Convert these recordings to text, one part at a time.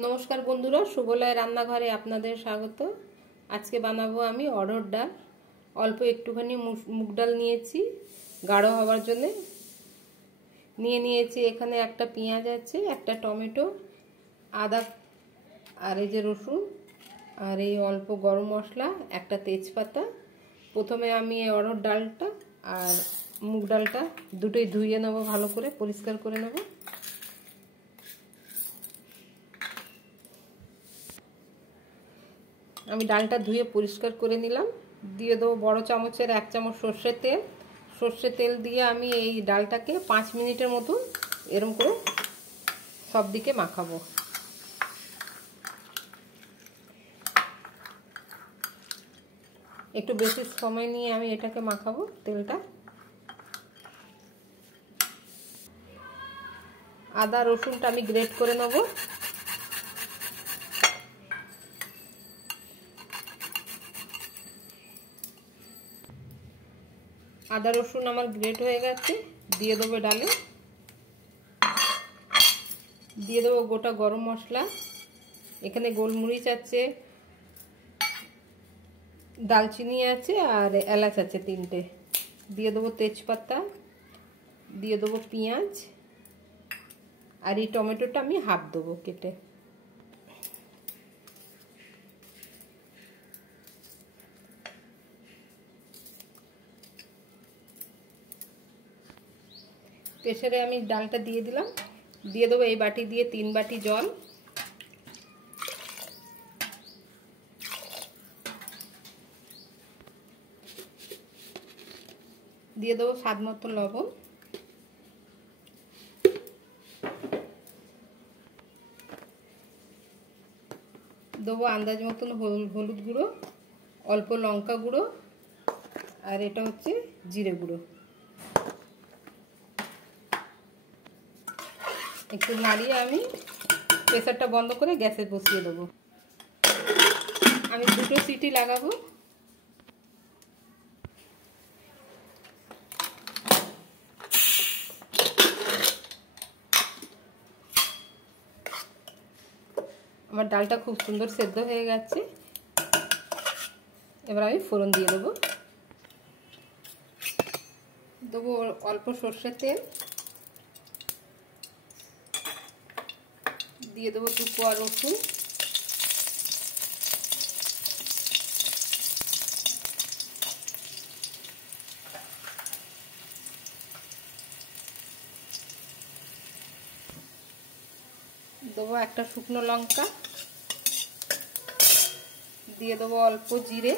নমস্কার বন্ধুরা, সুবলয় রান্নাঘরে আপনাদের স্বাগত। আজকে বানাবো আমি অড়হর ডাল। অল্প একটুখানি মুগ ডাল নিয়েছি গাঢ় হওয়ার জন্য। নিয়েছি এখানে একটা পেঁয়াজ আছে, একটা টমেটো, আদা আর এই যে রসুন, আর এই অল্প গরম মশলা, একটা তেজপাতা। প্রথমে আমি এই অড়হর ডালটা আর মুগ ডালটা দুটোই ধুয়ে নেবো, ভালো করে পরিষ্কার করে নেব। আমি ডালটা ধুয়ে পরিষ্কার করে নিলাম। দিয়ে দেবো বড় চামচের 1 চামচ সর্ষের তেল। সর্ষের তেল দিয়ে আমি এই ডালটাকে 5 মিনিটের মতো এরকম করে সব দিকে মাখাবো। একটু বেশি সময় নিয়ে আমি এটাকে মাখাবো তেলটা। আদা রসুনটা আমি গ্রেট করে নেব। আদা রসুন আমার গ্রেট হয়ে গেছে, দিয়ে দেবো ডালে। দিয়ে দেবো গোটা গরম মশলা, এখানে গোলমরিচ আছে, দালচিনি আছে আর এলাচ আছে 3টে। দিয়ে দেবো তেজপাতা, দিয়ে দেবো পেঁয়াজ, আর এই টমেটোটা আমি হাফ দেবো কেটে। প্রেসারে আমি ডালটা দিয়ে দিলাম। দিয়ে দেবো এই বাটি দিয়ে 3 বাটি জল। দিয়ে দেবো স্বাদ মতো লবণ। দেবো আন্দাজ মতন হলুদ গুঁড়ো, অল্প লঙ্কা গুঁড়ো, আর এটা হচ্ছে জিরে গুঁড়ো। একটু নাড়িয়ে আমি প্রেসারটা বন্ধ করে গ্যাসে বসিয়ে দেবো। আমি 2টো সিটি লাগাবো। আমার ডালটা খুব সুন্দর সেদ্ধ হয়ে গেছে। এবার আমি ফোড়ন দিয়ে দেবো। দেবো অল্প সর্ষের তেল, দিয়ে দেবো 2 কোয়া রসুন, দেবো একটা শুকনো লঙ্কা, দিয়ে দেবো অল্প জিরে,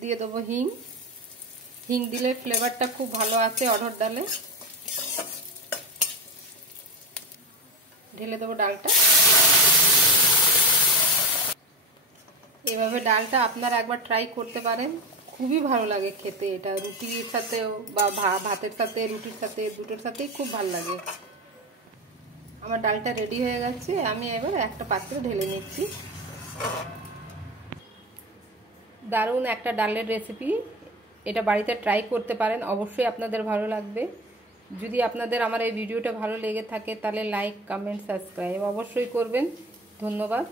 দিয়ে দেবো হিং। হিং দিলে ফ্লেভারটা খুব ভালো আছে অড়হর ডালে। ঢেলে দেবো ডালটা। এভাবে ডালটা আপনারা একবার ট্রাই করতে পারেন, খুবই ভালো লাগে খেতে। এটা রুটির সাথেও বা ভাতের সাথে, রুটির সাথে, দুটোর সাথেই খুব ভালো লাগে। আমার ডালটা রেডি হয়ে গেছে, আমি এবার একটা পাত্রে ঢেলে নিচ্ছি। দারুণ একটা ডালের রেসিপি, এটা বাড়িতে ট্রাই করতে পারেন, অবশ্যই আপনাদের ভালো লাগবে। যদি আপনাদের আমার এই ভিডিওটা ভালো লেগে থাকে তাহলে লাইক, কমেন্ট, সাবস্ক্রাইব অবশ্যই করবেন। ধন্যবাদ।